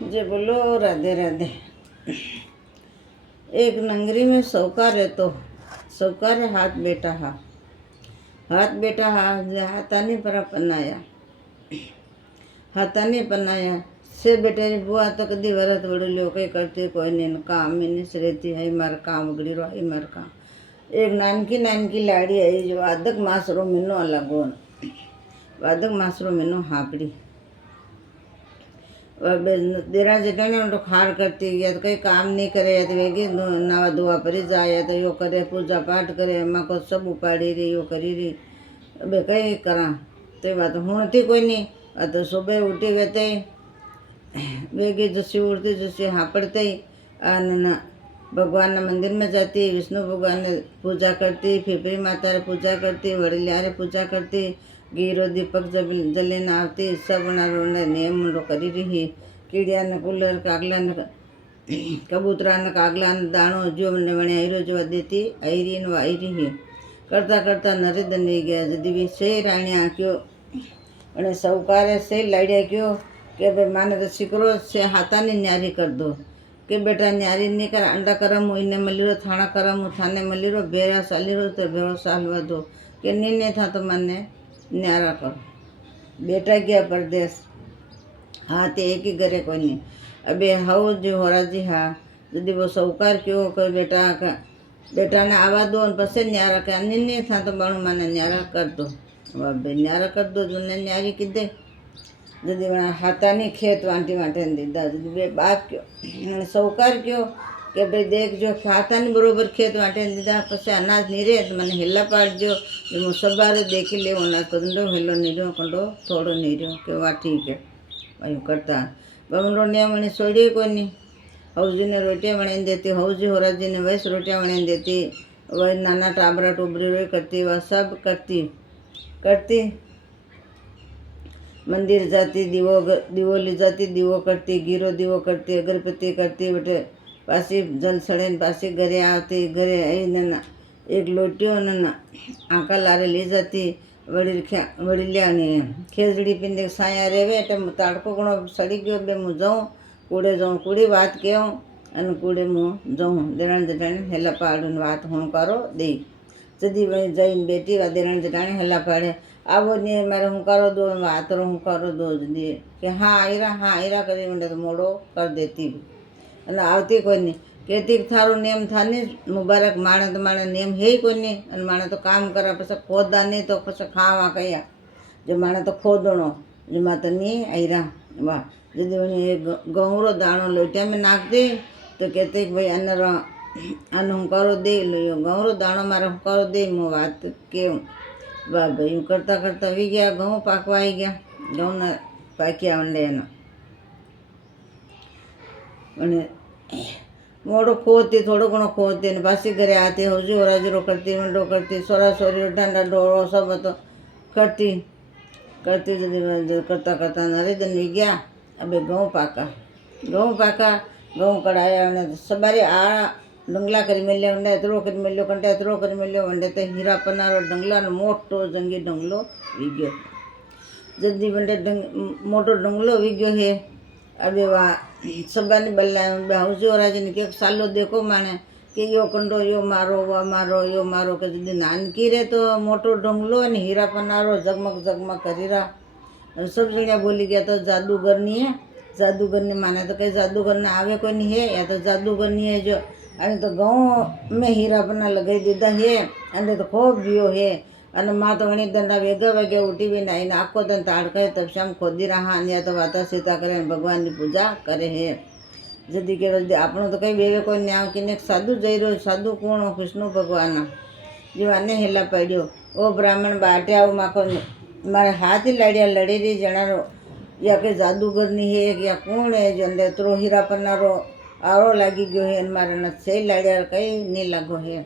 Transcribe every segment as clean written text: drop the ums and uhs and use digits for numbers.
जय बोलो राधे राधे। एक नंगरी में सौकार रहतो। सौकार हाथ बेटा हा हाथाने पर पन्नाया हाथाने पन्नाया से बेटे बुआ तो कदी वरत वड़ल्यो कई करती कोई नहीं काम मिनिस रहती है मार काम उगड़ी रो है मार काम। एक नानकी नानकी लाड़ी आई जो वादक मासरो मिनो अलगो वादक मासरो मिनो हाकड़ी देरा जेठाने तो खार करती या तो कहीं काम नहीं करे या तो वेगी नवा दुआ परी जाए या तो यो करे पूजा पाठ करे अम्मा को सब उपाड़ी रही यो करी रही अबे कहीं करा तो बात होती कोई नहीं। तो सुबह उठी वेते वेगी जैसी उड़ती जैसी हापड़ते ही भगवान मंदिर में जाती विष्णु भगवान ने पूजा करती फिपरी माता रे पूजा करती वड़िया रे पूजा करती गीरो दीपक जले न आवती सब नियम करी रही कीड़िया ने कूलर कागला ने कबूतरा ने कागला ने दाणो जो ने वणे आयरो जो देती आयरी ने वायरी ही करता करता नरेदन वी गया जदी भी से राणिया क्यों અને સૌકારે સે લડ્યા क्यों કે ભાઈ માને તો શીકરો છે હાથાની ન્યારી कर दो કે બેટા ન્યારી નહીં કર અંડા કરમ એને મળી રહ્યો થાણા કરમ થાને મળી રહ્યો ભેરા ચાલી રહ્યો તો ભેરો ચાલવા દો કે નહીં था तो મને न्यारा करो। बेटा गया परदेश हाँ तो एक ही घरे कोई नहीं अबे हाउ जो हो रहा जी हाँ यदि वो सौकार क्यों कोई बेटा ने आवा दो पसे न्यारा कर नहीं था तो बणु माने न्यारा कर दो अबे न्यारा कर दो जो न्यारी किदे यदि हाथा नहीं खेत वांटी वाटे दीदा यदि बे बाप क्यों सौकार क्यों કે ભાઈ દેખજો ખાતાની બરોબર ખેત વાટે દીધા પછી અનાજ નહીં રહે તો મને હેલ્લા પાડજો હું સવારે દેખી લેવો ના કંડો હેલ્લો નહીં રહ્યો કંડો થોડો નહીં રહ્યો કે વાહ ઠીક है भाई करता बमरो ने वणी छोड़ी कोई नहीं हौजी ने रोटियाँ बनाई देती हौजी होरा जी ने वैस रोटियाँ बनाई देती वही नाना टाबरा टोबरी रोई करती वह सब करती मंदिर जाती दीवो ले जाती दीवो करती गीरो दीवो करती अगरबत्ती करती बेटे पासी जल सड़े पासी घरे आती घरे आई ना एक लोटियो ना आंका लारे ले जाती वड़िलिया ने खेजड़ी पिंदे साया रेवे एट ताड़को गुणो सड़ी गयो बे मु जाऊँ कूड़े जाऊँ कूड़ी बात कहूँ अन कूड़े मु जाऊँ देरण जटाने हेला पाड़ बात हूँ करो दे जदी वही जईन बेटी व देरण जटाने हेला पाड़े आवो नहीं मारे हूँ करो दो बात रो हूँ करो दो जदी कि हाँ आयरा करी मंडे तो मोड़ो कर देती અને આવતી કોઈ નહીં કહેતી થારું નિયમ થાને મુબારક માણે તો માણે નિયમ હે કોઈ નહીં અને માણે તો કામ કરે પછી ખોદા નહીં તો પછી ખાવા કયા જો માણે તો ખોદણો જો માતા નહીં આયરા વાહ જદી ગૌરો દાણો લોટિયા में નાખ દે તો કહેતી કે ભાઈ આને હું કરો દે ગૌરો દાણો મારે હું કરો દે હું વાત કેવું વાહ ભાઈ હું કરતાં કરતાં વી ગયા ઘઉં પાકવા આવી ગયા ઘઉંના પાક્યા વંડે એનો અને मोड़ो खोती थोड़ो घणो खोती ने पासी घरे आती हौजी होराजीरो करती मंडो करती सोरा सोरी डांडा डोड़ो सब तो करती करता करता नरेदन भी गया अबे घऊँ पाका घऊँ कढ़ाया सबारे आ डंगला करी मेल्यो वंडे एतरो करी मेल्यो कंटे एतरो करी मेल्यो वंडे तो हीरा पन्नारो डंगला ने मोटो जंगी डंगलो वीग्यो जल्दी वंडे मोटो डंगलो वीग्यो है अबे वहाँ सबानी बल्ला हौजी होराजी ने के सालो देखो माने कि यो कंडो यो मारो के जदी नानकी रे तो मोटो डंगलो ने हीरा पन्नारो जगमग करी रहा सब जणिया बोली गया तो जादूगर नहीं है जादूगर ने माने तो कहीं जादूगर ने आवे कोई नहीं है या तो जादूगर नहीं है जो अने तो गाँव में हीरा पन्ना लगाई दीदा है अने तो खूब वियो है अने माँ तो वणी दंडा वेगा वेगे उठी भी नहीं आखो दिन ताड़के तब शाम खोदी रहा या तो वाता सीता करे भगवान की पूजा करे है जदी के आपनो तो कहीं बेवे कोई न्याव कि साधु जई रो साधु कौन हो कृष्ण भगवान जो आने हेला पड़ियो ओ ब्राह्मण बाटे आओ माको मारे हाथ ही लड़िया लड़ी रही जनारो या के जादूगर नहीं है या कौन है जो अंदर तो हीरा पन्नारो आरो लागी गयो है मारे न सही लड़िया कहीं नहीं लगो है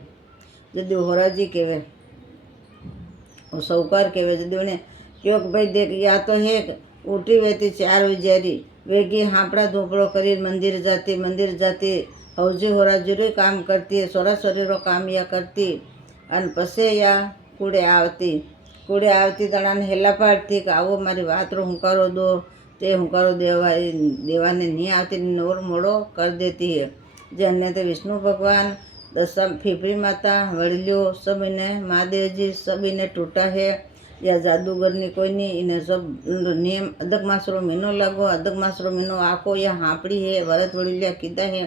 जदी होराजी केवे वो सौकार कहे जदी उन्हें क्यों भाई देख या तो है उठी वेती 4 बजे वेगी हाँपड़ा धोपड़ो करी मंदिर जाती हौजी होराजी काम करती सोरा सोरी रो काम या करती अन पसे या कूड़े आवती तणाने हेला पाड़ती कि आवो मारी बात रो हूँ करो दो ते हूँ करो देवा ने नहीं आती नोर मोड़ो कर देती है। जे अन्य ते विष्णु भगवान दशा फीफड़ी माता वड़ियो सब इन्हें महादेव जी सब इन्हें टूटा है। या जादूगर ने कोई नहीं इन्हें सब नियम अदक मासरो महीनो लागो। अदक मासरो महीनो आको या हाँपड़ी है व्रत वड़िया कीधा है।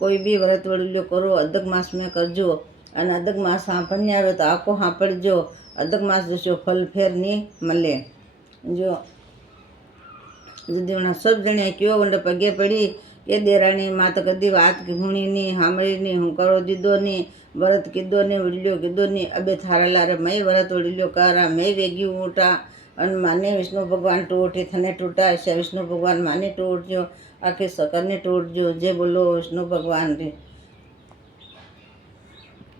कोई भी व्रत वड़ियो करो अदक मास में करजो अने अदक मास हाँपड़ने आवे तो आको हाँपड़जो। अदक मास जशो फल फेर नहीं मळे। जो जदीवना सब जणे क्यों वंडे पगे पड़ी के देराणी मात कदी बात हुणी नहीं हामड़ी नहीं हूँ करो दीदो नहीं व्रत कीधो नहीं वड़ियो कीधो नहीं। अबे थारा लारे मैं व्रत वड़ियो करा मैं वेगी उठा अन माने विष्णु भगवान टूटी थने टूटा ऐसे विष्णु भगवान माने टूटजो आखिर सकरने टूटजो। जे बोलो विष्णु भगवान रे।